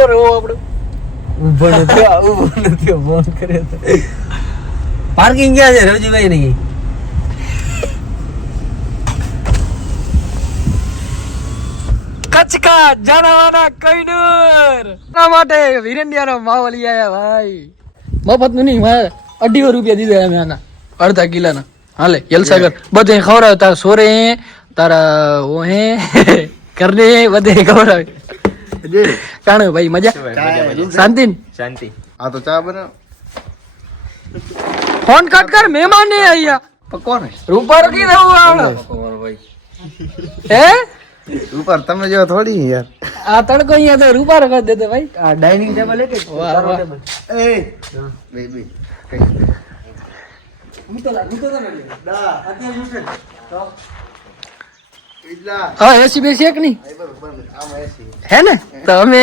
Metre હોવો આપણો ઉભો નથી ફોન કરે તો પાર્કિંગ ક્યાં છે રવજીભાઈ નહીં कच्छ का जाना कईनूर માટે વિરંડિયાનો માવો લઈ આયા ભાઈ મફત નું નહીં મારે 2.5 રૂપિયા દીધા અમે આના અડધા કિલોના હાલે યલસાગર બધે ખવડાવ તાર સોરે તારા ઓહે કરને બધે ખવડાવ કાણે ભાઈ મજા શાંતિ શાંતિ આ તો ચા બના ફોન કટ કર મહેમાન ને આયા કોણ રૂપારો કી રહું આવડો ભાઈ હે ઉપર તમે જેવો થોડી યાર આ તડકો અહીંયા તો રૂપારો કરી દેતો ભાઈ આ ડાઇનિંગ ટેબલ કે વાહ વાહ એ બેબી કઈ હું તો નથી દા અત્યારે ઉઠે તો ઈલા હા એસી બેસી એક નહીં આમ એસી હે ને તો અમે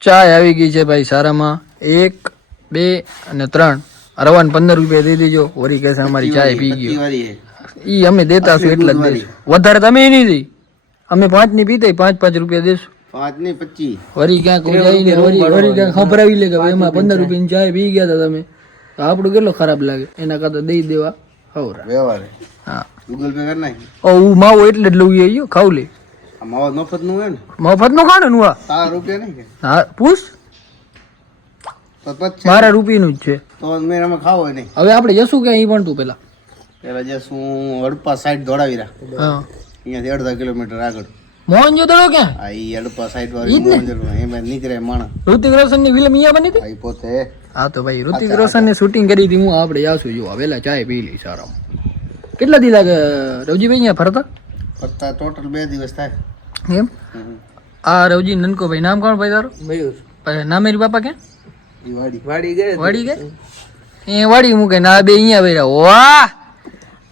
ચાય આવી ગઈ છે ભાઈ સારામાં 1 2 અને 3 રવાન 15 રૂપિયા દઈ દેજો વરી કે અમારી ચાય પી ગયો ઈ અમે દેતા છું એટલા જ દેશું વધારે તમે નહીં દઈ અમે 5 ની પીતે 5 રૂપિયા દેશું 5 ની 25 વરી ક્યાંક જઈને વરી ક્યાંક ખબરાવી લે કે એમાં 15 રૂપિયાની ચાય પી ગયા હતા તમે તો આપણું કેટલો ખરાબ લાગે એના કરતા દઈ દેવા હવરા વ્યવહાર હા ગૂગલ પે કર નાખ હું માવો એટલે જ લઉં આયો ખાવ લે આ માવા મફત નું હે ને મફત નો ખાને નું આ તારા રૂપિયા નહીં કે હા પૂછ તો પછી મારા રૂપિયાનું જ છે તો મેં અમે ખાવો નહીં હવે આપણે જશું કે અહીં પણ તું પેલા જે શું હડપા સાઈડ દોડાવી રાખ હા અહીંયાથી 1.5 કિલોમીટર આગળ મોહનજો દડો ક્યાં આ ઈ હડપા સાઈડ વાળી મંદિર એમાં નીકળે માણસ ઋતિક રોશન ની ફિલ્મ અહીંયા બની હતી આ પોતે હા તો ભાઈ ઋતિક રોશન ને શૂટિંગ કરી હતી હું આપણે જાશું જો વેલા ચાય પી લઈ સારા કેટલા દી લાગે રવજીભાઈ અહીંયા ફરતા ફરતા ટોટલ 2 દિવસ થાય એમ આ રવજી નનકો ભાઈ નામ કોણ ભાઈ તારું મયુર નામ મેરી બાપા ક્યાં ઈ વાડી ગયે એ વાડી મૂકે ના બે અહીંયા બેરા વાહ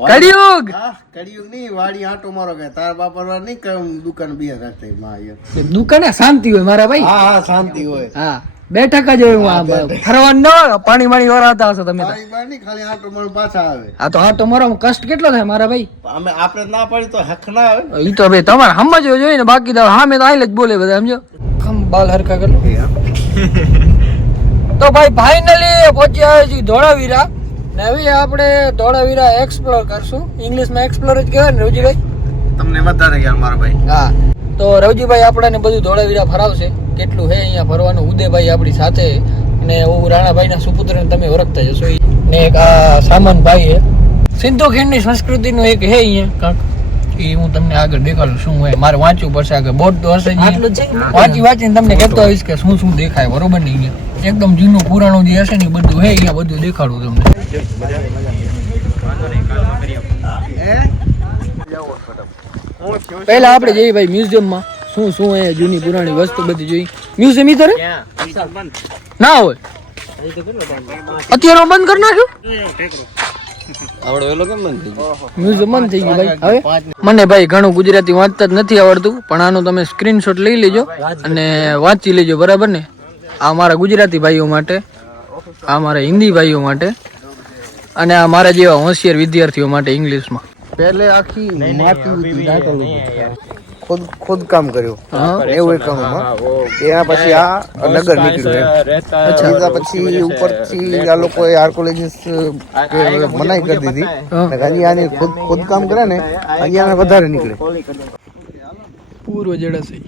કડિયુગ કડિયુગ ની વાડી આટો મારો કે તાર બાપા નહીં કમ દુકાન બિયા રાખતા માં યાર દુકાને શાંતિ હોય મારા ભાઈ હા શાંતિ હોય હા બેઠક જ હોય ફરવાનું ન પાણી માણી વરાતા હશો તમે પાણી બાણી ખાલી આટો મારો પાછા આવે આ તો આટો મારો કષ્ટ કેટલો થાય મારા ભાઈ અમે આપણે ના પડી તો હક ના આવે ઈ તો ભાઈ તમારે સમજવો જોઈએ ને બાકી તો સામે તો આઈલ જ બોલે બધા સમજો ખમ બાલ હરકા કર તો ભાઈ ફાઇનલી પહોંચી આવ્યા છીએ ધોળાવીરા ને હવે આપણે ધોળાવીરા એક્સપ્લોર કરશું ઇંગ્લિશમાં એક્સપ્લોર જ કહેવાય ને રવજીભાઈ તમને વધારે યાર મારા ભાઈ હા તો રવજીભાઈ આપણને બધું ધોળાવીરા ફરાવશે કેટલું હે અહીંયા ફરવાનું ઉદયભાઈ આપણી સાથે ને હું રાણાભાઈના સુપુત્રને તમે ઓળખતા જશો ને એક આ સામાન ભાઈ હે સિંધુ ખીણની સંસ્કૃતિનું એક હે અહીંયા કાંક એ હું તમને આગળ દેખાડું શું હોય મારે વાંચવું પડશે આગળ બોર્ડ તો હશે વાંચીને તમને કહેતો હોઈશ કે શું શું દેખાય બરોબર ને અહીંયા એકદમ જૂનું પુરાણું જે હશે ને બધું હે અહીંયા બધું દેખાડું તમને પહેલા આપણે જઈએ ભાઈ મ્યુઝિયમમાં શું શું હે જૂની પુરાણી વસ્તુ બધી જોઈ મ્યુઝિયમ ઈ તરે ના હોય અત્યારે બંધ કરી નાખ્યું મ્યુઝિયમ બંધ થઈ ગયું ભાઈ હવે મને ભાઈ ઘણું ગુજરાતી વાંચતા જ નથી આવડતું પણ આનો તમે સ્ક્રીનશોટ લઈ લેજો અને વાંચી લેજો બરાબર ને આ મારા ગુજરાતી ભાઈઓ માટે આ મારા હિન્દી ભાઈઓ માટે અને આ મારા જેવા હોશિયાર વિદ્યાર્થીઓ માટે ઇંગ્લિશમાં पहले आखी माटी खुद काम કર્યો એવું એક કામ એના પછી આ નગર નીકળ્યું અચ્છા પછી ઉપરથી આ લોકોએ આર્કોલોજીસ્ટ મનાઈ કરી દીધી ગાની આની ખુદ કામ કરે ને અહીંયા વધારે નીકળે પૂર્વ જળાશય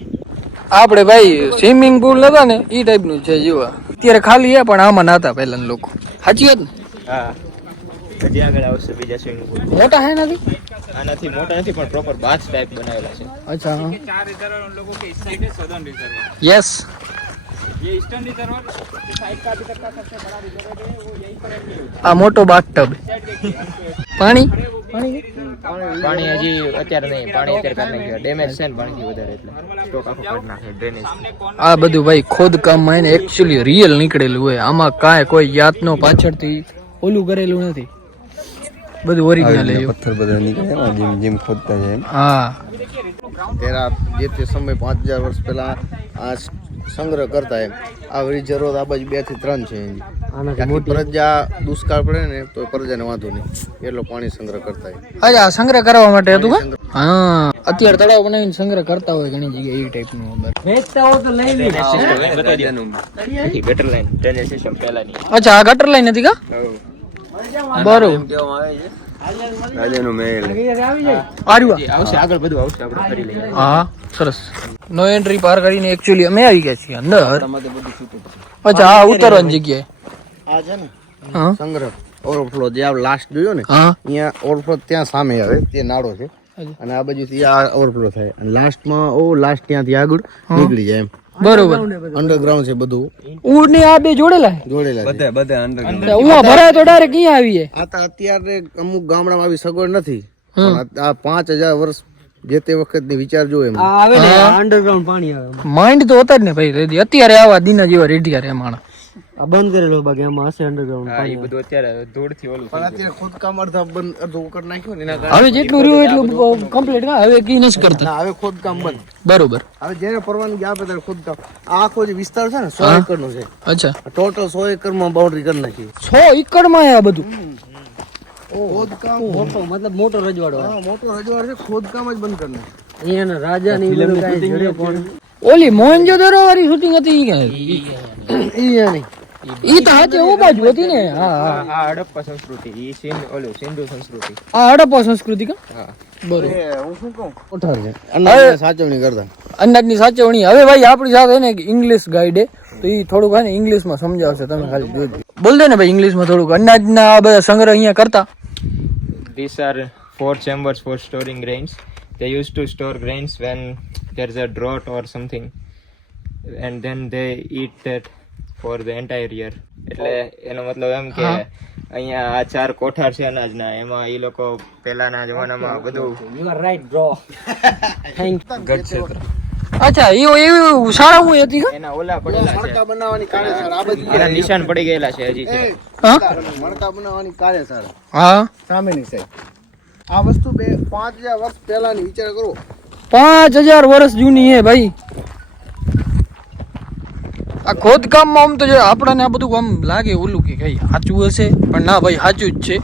આપણે ભાઈ સ્વિમિંગ પુલ હતા ને ઈ ટાઈપ નું છે જેવા અત્યારે ખાલી હે પણ આમાં નાતા પહેલા લોકો સાચી વાત ને હા હજી આગળ આવશે બીજા સ્વિમિંગ પુલ મોટા હે નથી આનાથી મોટા નથી પણ પ્રોપર બાથ ટાઈપ બનાવેલા છે अच्छा हाँ चार रिजर्व उन लोगों के इस साइड है सदर्न रिजर्व यस ये ईस्टर्न रिजर्व साइड का अभी तक का सबसे बड़ा रिजर्व है वो यहीं पर एंड होता आ मोटो बाथटब पानी પાણી હજી અત્યારે નહીં પાણી અત્યારે કાઢ નાખ્યું ડેમેજ છે ને પાણીથી વધારે એટલે સ્ટોક આખો કાઢ નાખે ડ્રેનેજ આ બધું ભાઈ ખોદકામમાં એને એકચ્યુઅલી રિયલ નીકળેલું હોય આમાં કાંઈ કોઈ જાતનો પાછળથી ઓલું કરેલું નથી બધું ઓરિજિનલ છે પથ્થર બધા નીકળે જેમ જેમ ખોદતા જાય હા તેરા જે તે સમય 5000 વર્ષ પહેલા આ સંગ્રહ કરતા એમ આ રિઝર્વ આ બાજુ 2 થી 3 છે આનાથી પ્રજા દુષ્કાળ પડે ને તો પ્રજાને વાંધો નહીં એટલો પાણી સંગ્રહ કરતા અચ્છા સંગ્રહ કરવા માટે હતું હા અત્યારે તળાવ બનાવીને સંગ્રહ કરતા હોય ઘણી જગ્યાએ એ ટાઈપનું વેચતા હોય તો લઈ લે. ગટર લાઈન ડ્રેનેજ સિસ્ટમ પહેલાની. અચ્છા આ ગટર લાઈન હતી કા? બરોબર. રાજાનું મહેલ આર્યું આવશે આગળ બધું આવશે આપણે કરી લઈએ. હા સરસ. નો એન્ટ્રી પાર કરીને એકચ્યુઅલી અમે આવી ગયા છીએ અંદર. અચ્છા આ ઉતરવાની જગ્યાએ. આ છે ને હા સંગ્રહ ઓવરફ્લો જે આપણે લાસ્ટ જોયો ને હા અહીંયા ઓવરફ્લો ત્યાં સામે આવે તે નાળો છે અને આ બાજુથી આ ઓવરફ્લો થાય અને લાસ્ટમાં લાસ્ટ ત્યાંથી આગળ નીકળી જાય એમ બરોબર. અંડરગ્રાઉન્ડ છે બધું ઉડ ને આ બે જોડેલા જોડેલા છે ઉમાં ભરાય તો ડાયરેક્ટ અહીંયા આવીએ. આ તો અત્યારે અમુક ગામડામાં આવી સગવડ નથી પણ આ 5000 વર્ષ જે તે વખતની વિચાર જો એમ અંડરગ્રાઉન્ડ પાણી આવે. માઇન્ડ તો હતા જ ને ભાઈ રેડી. અત્યારે આવા દીના જેવા રેડિયા રે માણા. આ બંધ કરેલો બાકી એમાં હશે અંડરગ્રાઉન્ડ પાણી બધું અત્યારે ધૂળથી ઓલું પણ અત્યારે ખોદકામ અડધા બંધ અડધું કરી નાખ્યું ને એના કારણે હવે જેટલું રહ્યું એટલું કમ્પ્લીટ ના હવે કી નથી કરતા. ના, હવે ખોદકામ બંધ. બરોબર. હવે જેને પરવાનગી આપે ત્યારે ખોદકામ આ આખો જે વિસ્તાર છે ને 100 એકર નો છે. અચ્છા ટોટલ 100 એકર માં બાઉન્ડ્રી કરી નાખી. 100 એકડ માં આ બધું ખોદકામ મતલબ મોટો રજવાડો. હા, મોટો રજવાડ છે. ખોદકામ જ બંધ કરી નાખ્યું. અહીંયાના રાજા ની ઓલી મોહેન્જોદડો વાળી શૂટિંગ હતી ઈ ક્યાં? ઈ નહીં ઈ તો હાચે ઓ બાજુ હતી ને. હા હા આ હડપ્પા સંસ્કૃતિ ઈ સિંધુ સંસ્કૃતિ. આ હડપ્પા સંસ્કૃતિ કા? હા બરોબર. હું શું કહું કોઠાર છે અનાજની સાચવણી કરતા. અનાજની સાચવણી. હવે ભાઈ આપણી સાથે ને ઇંગ્લિશ ગાઈડ તો ઈ થોડુંક હે ને ઇંગ્લિશમાં સમજાવશે. તમે ખાલી જોજો. બોલ દે ને ભાઈ ઇંગ્લિશમાં થોડુંક. અનાજના આ બધા સંગ્રહ અહીંયા કરતા. These are 4 chambers for storing grains. They used to store grains when there's a drought or something, and then they eat that for the entire year. એટલે એનો મતલબ એમ કે અહીંયા આ 4 કોઠાર છે અનાજના, એમાં ઈ લોકો પહેલાના જમાનામાં બધું you are right bro. Thank ગઢ ક્ષેત્ર. અચ્છા એવી શાળા હું હતી કા? એના ઓલા પડેલા છે મણકા બનાવવાની કાર્યશાળા આ બધી એના નિશાન પડી ગયેલા છે હજી છે. હા મણકા બનાવવાની કાર્યશાળા હા સામેની સાઈડ. આ વસ્તુ 5000 વર્ષ પહેલાની વિચાર કરો. 5000 વર્ષ જૂની હે ભાઈ. આ ખોદકામમાં આમ તો જો આપણને આ બધું આમ લાગે ઓલું કે કઈ સાચું હશે પણ ના ભાઈ સાચું જ છે.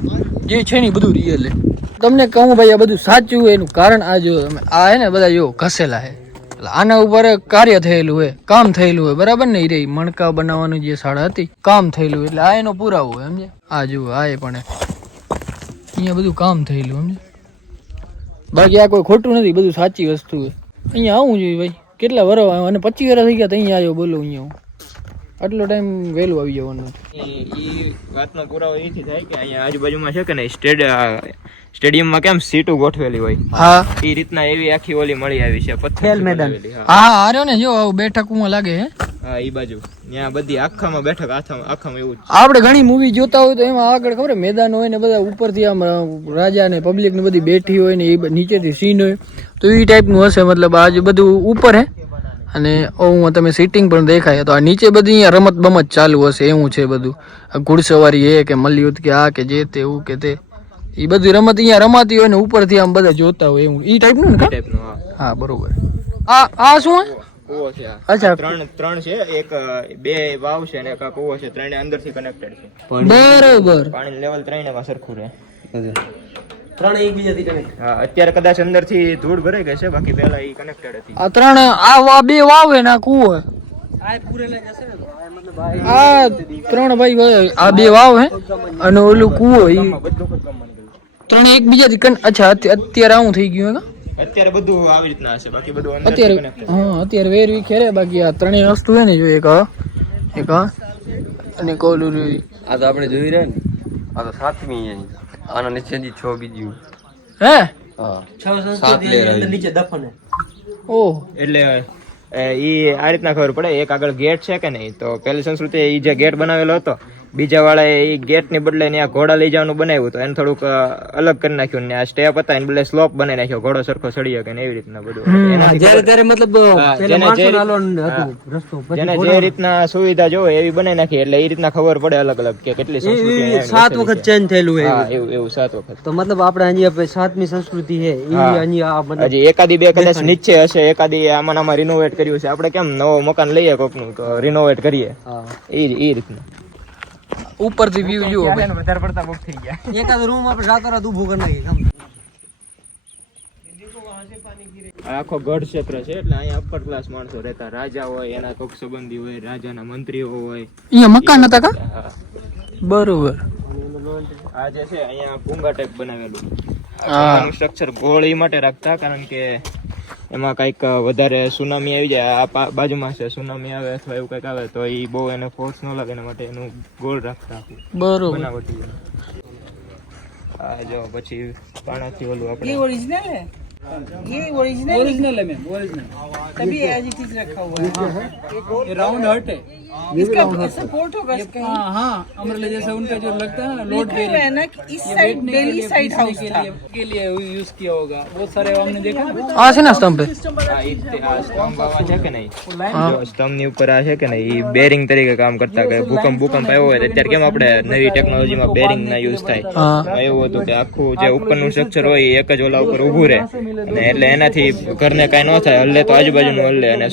જે છે ને બધું રિયલ છે. તમને કહું ભાઈ આ બધું સાચું એનું કારણ આ જો આ હે ને બધા જો ઘસેલા હે. એટલે આના ઉપર કાર્ય થયેલું હોય, કામ થયેલું હોય, બરાબર ને? રે મણકા બનાવવાની જે શાળા હતી કામ થયેલું એટલે આ એનો પુરાવો હોય સમજે. આ જુઓ આ એ પણ અહીંયા બધું કામ થયેલું સમજે. બાકી આ કોઈ ખોટું નથી, બધું સાચી વસ્તુ હોય. અહીંયા આવું જોઈએ ભાઈ. કેટલા વર્ષ આવ્યો અને 25 વર્ષ થઈ ગયા તો અહીંયા આવ્યો. બોલો અહીંયા હું આટલો ટાઈમ વહેલું આવી જવાનું. ઈ વાતનો પુરાવો એથી થાય કે અહીંયા આજુબાજુમાં છે કે નહીં સ્ટેડિયમમાં કેમ સીટો ગોઠવેલી હોય, હા એ રીતના એવી આખી ઓલી મળી આવી છે ખેલ મેદાન. હા આર્યો ને જો આવું બેઠકમાં લાગે હે. હા ઈ બાજુ ત્યાં બધી આખામાં બેઠક આખામાં એવું જ. આપણે ઘણી મૂવી જોતા હોય તો એમાં આગળ ખબર મેદાન હોય ને બધા ઉપરથી આમ રાજા ને પબ્લિક ને બધી બેઠી હોય ને એ નીચેથી સીન હોય તો એ ટાઈપનું હશે. મતલબ આજ બધું ઉપર હે અને ઓમાં તમે સીટિંગ પણ દેખાય તો આ નીચે બધી અહીંયા રમત બમત ચાલુ હશે એવું છે બધું. ઘોડસવારી એ કે મલ્લયુદ્ધ કે આ કે જે તે એવું કે તે એ બધી રમત અહીંયા રમાતી હોય ને ઉપરથી આમ બધા જોતા હોય એવું એ ટાઈપનું ને? હા બરોબર. આ શું કૂવો છે. અચ્છા ત્રણ છે, એક 2 વાવ છે અને એક આ કૂવો છે. ત્રણે અંદરથી કનેક્ટેડ છે. બરોબર. પાણી લેવલ 3 માં સરખું રહે. ત્રણ એકબીજાથી કનેક્ટ. હા અત્યારે કદાચ અંદરથી ધૂળ ભરાઈ ગઈ છે, બાકી પહેલા ઈ કનેક્ટેડ હતી. આ ત્રણ આ 2 વાવ હે ને આ કૂવો હે. આ 3 ભાઈ આ 2 વાવ હે અને ઓલું કૂવો ઈ ત્રણ એકબીજાથી અચ્છા અત્યારે આવું થઈ ગયું હે. અત્યારે બધું આવી રીતના હશે, બાકી બધું અત્યારે હા અત્યારે વેરવી ખેરે. બાકી આ ત્રણેય વસ્તુ હે ને જો એક આ અને કોલું આ તો આપણે જોઈ રહ્યા ને આ તો 7મી આના નીચેથી 6 બીજી હે હા 6 સંસ્કૃતિ અંદર નીચે દફન હે. ઓહ એટલે ઈ આ રીતના ખબર પડે. એક આગળ ગેટ છે કે નહીં, તો પહેલી સંસ્કૃતિ ઈ જે ગેટ બનાવેલો હતો, બીજા વાળાએ ઈ ગેટ ની બદલે ત્યાં ઘોડા લઈ જવાનું બનાવ્યું તો એને થોડુંક અલગ કરી નાખ્યું ને આ સ્ટેપ હતા એને બદલે સ્લોપ બનાવી નાખ્યો, ઘોડો સરખો ચડી શકે ને એવી રીતના બધું. જેને જે રીતના સુવિધા જોવે એવી બનાવી નાખી એટલે એ રીતના ખબર પડે અલગ અલગ કે કેટલી સંસ્કૃતિ 7 વખત ચેન્જ થયેલું હે. એવું 7 વખત. તો મતલબ આપણે અહીંયા 7મી સંસ્કૃતિ હે હજી એકાદી 2 કદાચ નીચે હશે, એકાદી આમાં રિનોવેટ કર્યું છે. આપણે કેમ નવો મકાન લઈએ કોકનું તો રિનોવેટ કરીએ એ રીતના. ઉપરથી વ્યૂ જુઓ વધારે પડતા બુક થઈ ગયા. એકાદ રૂમ આપણે રાતોરાત ઊભો કરી નાખીએ. આખો ગઢ ક્ષેત્ર છે એટલે અહીંયા અપર ક્લાસ માણસો રહેતા, રાજા હોય, એના કોક સંબંધી હોય, રાજાના મંત્રીઓ હોય. અહીંયા મકાન હતા કા? હા. બરોબર. આ જે છે અહીંયા ભૂંગા ટાઈપ બનાવેલું. હા. સ્ટ્રક્ચર ગોળ ઈ માટે રાખતા કારણ કે એમાં કઈક વધારે સુનામી આવી જાય, આ બાજુમાં છે, સુનામી આવે અથવા એવું કઈક આવે તો એ બહુ એને ફોર્સ ન લાગે એના માટે એનું ગોળ રાખતા. બરોબર. બનાવટી. આ જો પછી પાણાથી ઓલું આપણે ये ओरिजिनल है, ये ओरिजिनल है मैम, ओरिजिनल तभी एज इट इज रखा हुआ है। ये राउंड हर्ट है, इसका सपोर्ट होगा इसका। हाँ, अमरला जैसा उनका जो लगता है ना लोड बेरिंग है ना, कि इस साइड बेली साइड हाउस के लिए यूज किया होगा। बहुत सारे हमने देखा આ છે ને સ્તંભ? આ સ્તંભ આવા છે કે નહીં, જો સ્તંભની ઉપર આ છે કે નહીં, ઈ બેરિંગ તરીકે કામ કરતા. કે ભૂકંપ આવ્યો હોય તો અત્યારે કેમ આપણે નવી ટેકનોલોજીમાં બેરિંગ ના યુઝ થાય, એવું હતું કે આખું જે ઉપરનું સ્ટ્રક્ચર હોય એ એક જ ઓલા ઉપર ઊભું રહે અને એટલે એનાથી ઘરને કાંઈ ન થાય, હલ્લે તો આજુબાજુનું હલ્લે અને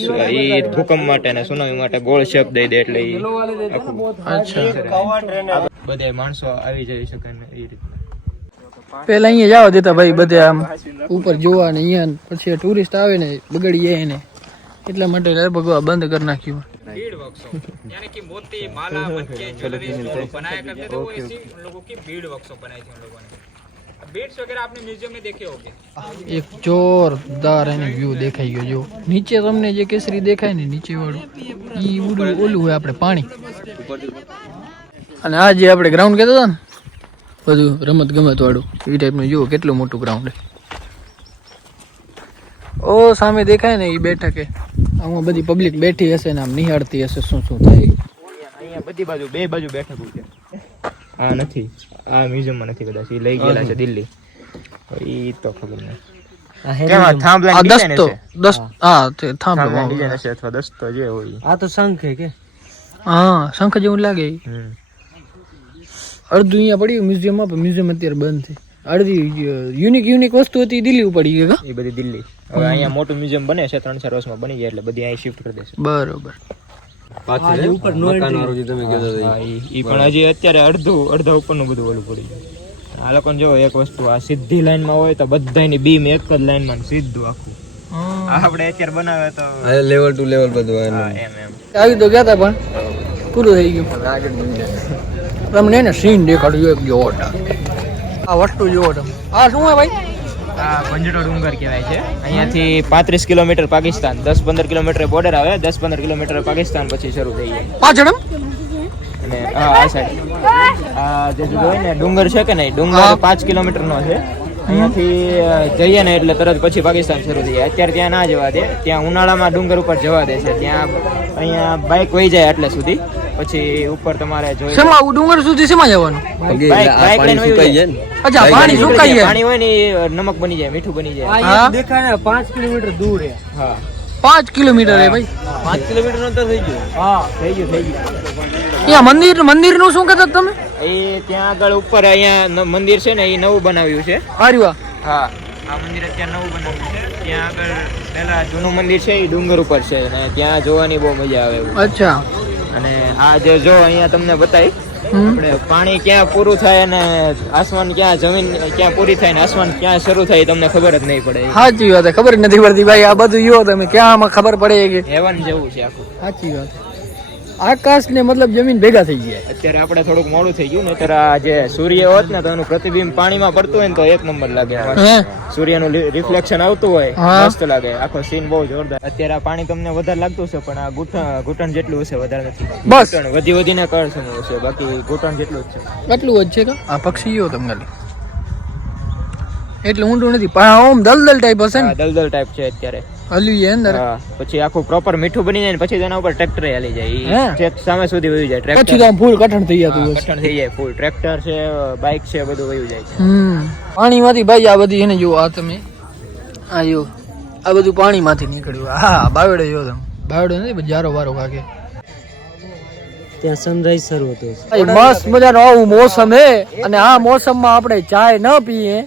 એ ભૂકંપ માટે અને સુનામી માટે ગોળ શેપ દઈ દે એટલે ઈ આખું બધે માણસો આવી જઈ શકે ને એ રીતે. પેલા અહીંયા જવા દેતા ભાઈ બધે આમ ઉપર જોવા ને અહીંયા પછી ટુરિસ્ટ આવે ને બગડી જાય ને એટલા માટે લગભગ આ બંધ કરી નાખ્યું. बीड वर्कशॉप यानी कि मोती माला बनके ज्वेलरी जो बनाया करते थे वो इसी उन लोगों की बीड वर्कशॉप बनाई थी उन लोगों ने। बीड्स वगैरह आपने म्यूजियम में देखे होंगे। એક જોરદાર એને વ્યૂ દેખાઈ ગયો. જો નીચે તમને જે કેસરી દેખાય ને નીચે વાળું ઈ ઓલું હોય આપણે પાણી, અને આ જે આપણે ગ્રાઉન્ડ કહેતા હતા ને બધું રમત ગમત વાળું એ ટાઈપનું જુઓ કેટલું મોટું ગ્રાઉન્ડ. ઓ સામે દેખાય ને એ બેઠકે આમાં બધી પબ્લિક બેઠી હશે ને આમ નિહાળતી હશે શું શું થાય. અહીંયા બધી બાજુ બે બાજુ બેઠક છે. આ નથી, આ મ્યુઝિયમમાં નથી, કદાચ ઈ લઈ ગયેલા છે દિલ્હી, ઈ તો ખબર નહીં. કેવા થાંભલા આ ડિઝાઇન દસ્તો છે, હા તે થાંભલો ડિઝાઇન હશે અથવા દસ્તો જે હોય. आ तो शंख है के હા શંખ જેવું લાગે ઈ. હમ. અડધું અહીંયા પડ્યું મ્યુઝિયમમાં, પણ મ્યુઝિયમ અત્યારે બંધ છે. અડધી યુનિક વસ્તુ હતી દિલ્હી પડી ગઈ કા? એ બધી દિલ્હી. હવે અહીંયા મોટું મ્યુઝિયમ બને છે, 3-4 વર્ષમાં બની જાય એટલે બધી અહીં શિફ્ટ કરી દેશે. બરોબર. ઉપર મકાન વાળું જે તમે કહેતા હતા હા, ઈ પણ હજી અત્યારે અડધા ઉપરનું બધું ઓલું પડી જાય. આ લોકોને જો એક વસ્તુ, આ સીધી લાઈનમાં હોય તો બધાની બીમ એક જ લાઈનમાં સીધું આખું. આ આપણે અત્યારે બનાવે તો લેવલ ટુ લેવલ બધું હા, એમ આવી તો ગયા હતા પણ પૂરું થઈ ગયું. તમને એને સીન દેખાડ્યું એક જોરદાર. આ વસ્તુ જોવો તમે. આ શું હે ભાઈ? આ ભંજડો ડુંગર કહેવાય છે. અહીંયાથી 35 કિલોમીટર પાકિસ્તાન, 10-15 કિલોમીટર બોર્ડર આવે, 10-15 કિલોમીટર પાકિસ્તાન પછી શરૂ થઈ જાય. પાછળ એમ? અને આ સાઈડ આ જે હોય ને ડુંગર છે કે નહીં, ડુંગર 5 કિલોમીટર નો છે. અહીંયાથી જઈએ ને એટલે તરત પછી પાકિસ્તાન શરૂ થઈ જાય. અત્યારે ત્યાં ના જવા દે, ત્યાં ઉનાળામાં ડુંગર ઉપર જવા દે છે. ત્યાં અહીંયા બાઇક વહી જાય એટલે સુધી, પછી ઉપર તમારે જોઈ શેમાં ડુંગર સુધી શેમાં જવાનું? બાઇક લઈને વહી જાય. અચ્છા પાણી સુકાઈ જાય. પાણી હોય ને એ નમક બની જાય, મીઠું બની જાય. હા देखा है 5 किलोमीटर दूर है। હા 5 કિલોમીટર હે ભાઈ. 5 કિલોમીટર નું તો થઈ ગયું. હા થઈ ગયું. અહીંયા મંદિરનું શું કહેતા તમે? એ ત્યાં આગળ ઉપર અહીંયા મંદિર છે ને એ નવું બનાવ્યું છે. આર્યા હા, આ મંદિર અત્યારે નવું બનાવ્યું છે. ત્યાં આગળ પહેલા જૂનું મંદિર છે એ ડુંગર ઉપર છે અને ત્યાં જોવાની બહુ મજા આવે એવું. અચ્છા. અને આ જે જો અહીંયા તમને બતાવી આપણે પાણી ક્યાં પૂરું થાય અને આસમાન ક્યાં, જમીન ક્યાં પૂરી થાય ને આસમાન ક્યાં શરૂ થાય એ તમને ખબર જ નહીં પડે. સાચી વાત, ખબર જ નથી પડતી ભાઈ. આ બધું જો તમે ક્યાં આમાં ખબર પડે કે હેવન જેવું છે આખું. સાચી વાત. આકાશ ને મતલબ જમીન ભેગા થઈ ગયા. અત્યારે આપણે થોડુંક મોડું થઈ ગયું ને, અત્યારે આ જે સૂર્ય હોત ને તો એનું પ્રતિબિંબ પાણીમાં પડતું હોય ને તો એક નંબર લાગે. સૂર્યનું રિફ્લેક્શન આવતું હોય મસ્ત લાગે. આખો સીન બહુ જોરદાર. અત્યારે આ પાણી તમને વધારે લાગતું છે પણ આ ઘૂંટણ જેટલું હશે, વધારે નથી. બસ વધીને કળ સમૂહ હશે, બાકી ઘૂંટણ જેટલું જ છે. એટલું જ છે કે આ પક્ષીઓ તમને એટલે ઊંડું નથી પણ આમ દલદલ ટાઈપ હશે ને? દલદલ ટાઈપ છે અત્યારે. હલ્યું અંદર. હા, પછી આખું પ્રોપર મીઠું બની જાય ને પછી તેના ઉપર ટ્રેક્ટર હાલી જાય. છેક સામે સુધી વહી જાય ટ્રેક્ટર. પછી તો આમ ફૂલ કઠણ થઈ જતું હશે. કઠણ થઈ જાય ફૂલ. ટ્રેક્ટર છે, બાઇક છે, બધું વહી જાય. પાણીમાંથી ભાઈ આ બધી એને જુઓ. આ તમે આ જો આ બધું પાણીમાંથી નીકળ્યું. હા બાવડે જો તમે. બાવડે નથી જારો વારો કાકે. ત્યાં સનરાઈઝ શરૂ હતો. મસ્ત મજાનો આવું મોસમ હે અને આ મોસમમાં આપણે ચાય ન પીએ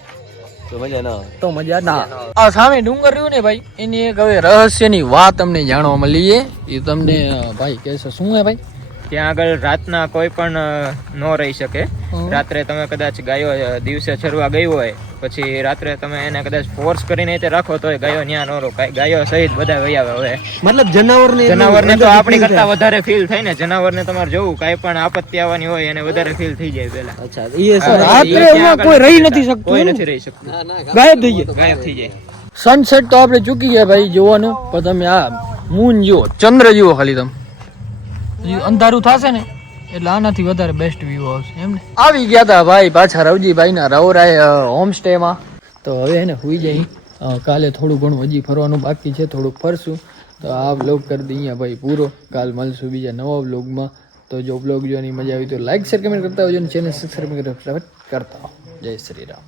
તો મજા ના. આ સામે ડુંગર રહ્યું ને ભાઈ, એની એક હવે રહસ્યની વાત તમને જાણવા મળી. એ તમને ભાઈ કહેશે શું હે ભાઈ? ત્યાં આગળ રાતના કોઈ પણ ન રહી શકે. રાત્રે તમે કદાચ ગાયો દિવસે ચરવા ગઈ હોય પછી રાત્રે તમે એને કદાચ ફોર્સ કરીને તે રાખો તો ગાયો ન્યા ન રોકાય. ગાયો સહિત બધા વહી આવે. હવે મતલબ જનાવરને તો આપણી કરતા વધારે ફીલ થાય ને. જનાવરને તમારે જોવું કાંઈ પણ આપત્તિ આવવાની હોય એને વધારે ફીલ થઈ જાય પેલા. અચ્છા રાત્રે એમાં કોઈ રહી નથી શકતું. કોઈ નથી રહી શકતું. ગાયબ થઈ જાય. ગાયબ થઈ જાય. સનસેટ તો આપણે ચૂકી ગયા ભાઈ જોવાનું, પણ તમે આ મૂન જુઓ, ચંદ્ર જુઓ ખાલી તમે. અંધારું થશે ને એટલે આનાથી વધારે બેસ્ટ વ્યૂ આવશે એમ ને. આવી ગયા હતા ભાઈ પાછા રવજીભાઈ ના રવરાય હોમ સ્ટે માં. તો હવે એને હુઈ જાય. કાલે થોડું ઘણું હજી ફરવાનું બાકી છે, થોડુંક ફરશું. તો આ વ્લોગ કરી દઈએ અહીંયા ભાઈ પૂરો. કાલ મળશું બીજા નવા વ્લોગમાં. તો જો વ્લોગ જોવાની મજા આવી તો લાઈક શેર કમેન્ટ કરતા હોજો અને ચેનલ સબસ્ક્રાઈબ કરતા હો. જય શ્રી રામ.